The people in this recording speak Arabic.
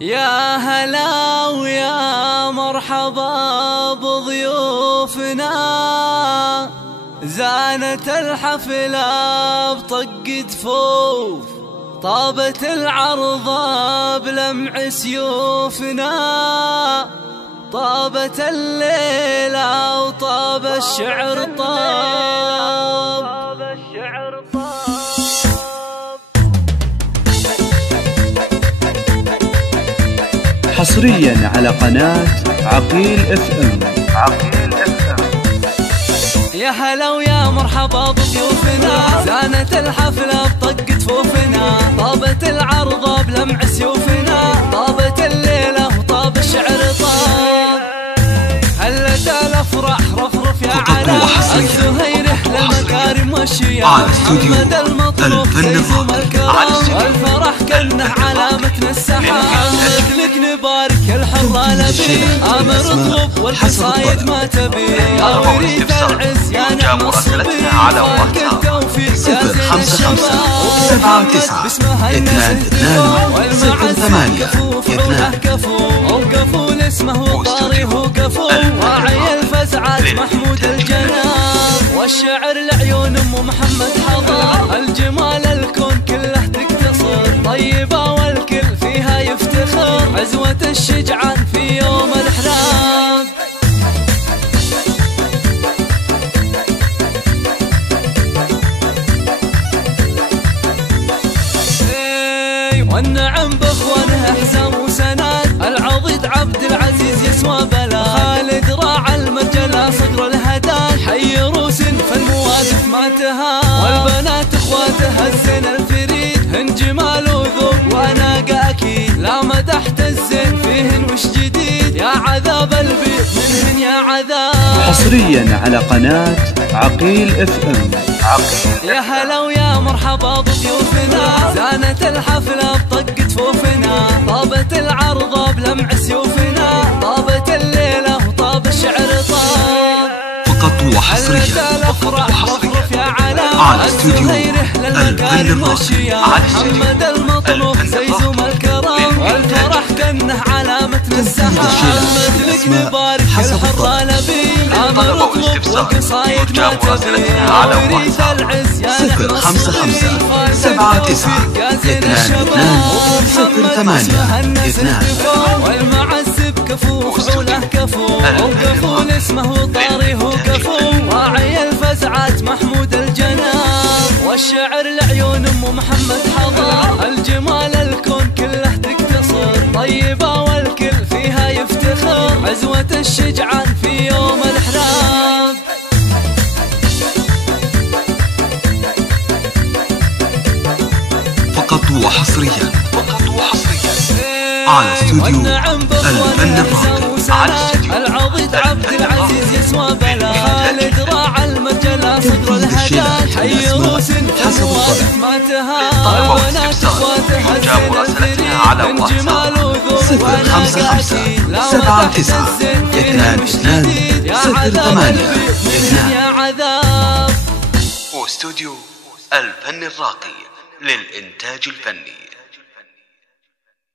يا هلا ويا مرحبا بضيوفنا، زانت الحفلة بطق دفوف، طابت العرضة بلمع سيوفنا، طابت الليلة وطاب الشعر طاب. حصريا على قناة عقيل FM. يا هلا ويا مرحبا بضيوفنا، زانت الحفلة بطق دفوفنا، طابت العرضة بلمع سيوفنا، طابت الليلة وطاب الشعر طاب. هلت الافراح رفرف يا على الزهير للمكارم والشياع، محمد المطروف سيزم الكرام، الفرح كنه علامتنا السحاب. لك نبارك الحرة لبي امر اطلب والقصايد ما تبي، يا وريث العز يا نعم الصبي، فاك التوفيق يا زين الشباب. باسمها الناس والمعز كفوف عوله كفو، وقفوا اسمه وطاري وقفوا، واعي الفزعات محمود الجناب، والشعر لعيون ام محمد حضر، الجمال الكون كله تقتصر، طيبة والكل فيها يفتخر، عزوة الشجعان في يوم الاحلام. والنعم باخوانه حزام وسناد، العضيد عبد العزيز يسوى بلاد، خالد راعى المرجله صقر الهدان، حي روس فالموادف ما تهان، والبنات اخواتها الزين الفريد، هن جمال وذوق واناقه اكيد، لا مدحت الزين فيهن وش جديد، يا عذاب البيت منهن يا عذاب. حصريا على قناة عقيل FM. يا هلا ويا مرحبا بضيوفنا، زانت الحفلة بطق دفوفنا، طابت العرضة بلمع سيوفنا، طابت الليلة وطاب الشعر طاب. فقط وحصريا على استوديو الفن الراقي، محمد المطروف سيزم الكرام، والفرح كنه علامتنا السحاب. لك نبارك الحرة لبي امر اطلب والقصايد ما تبي، يا وريث العز يا نعم الصبي، فاك التوفيق يا زين الشباب. محمد اسمها الناس كفو، والمعز بكفوف عوله كفو، وقفوا اسمه وطاري وقفو، واعي الفزعات محمود الجناب، والشعر لعيون ام محمد حضر، الجمال الكون كله تقتصر، طيبة والكل فيها يفتخر، عزوة الشجعان في يوم الاحلام. فقط وحصريا على استوديو الفن الراقي، العضيد عبد العزيز يسوى بلاد، خالد راعى المرجله صقر الهدان، حي روس فالموادف ما تهان، البنات اخواتها الزين الفريد، من جمال وذوق واناقه اكيد، لا مدحت الزين فيهن وش جديد، يا عذاب البيت منهن يا عذاب. واستوديو الفن الراقي للإنتاج الفني.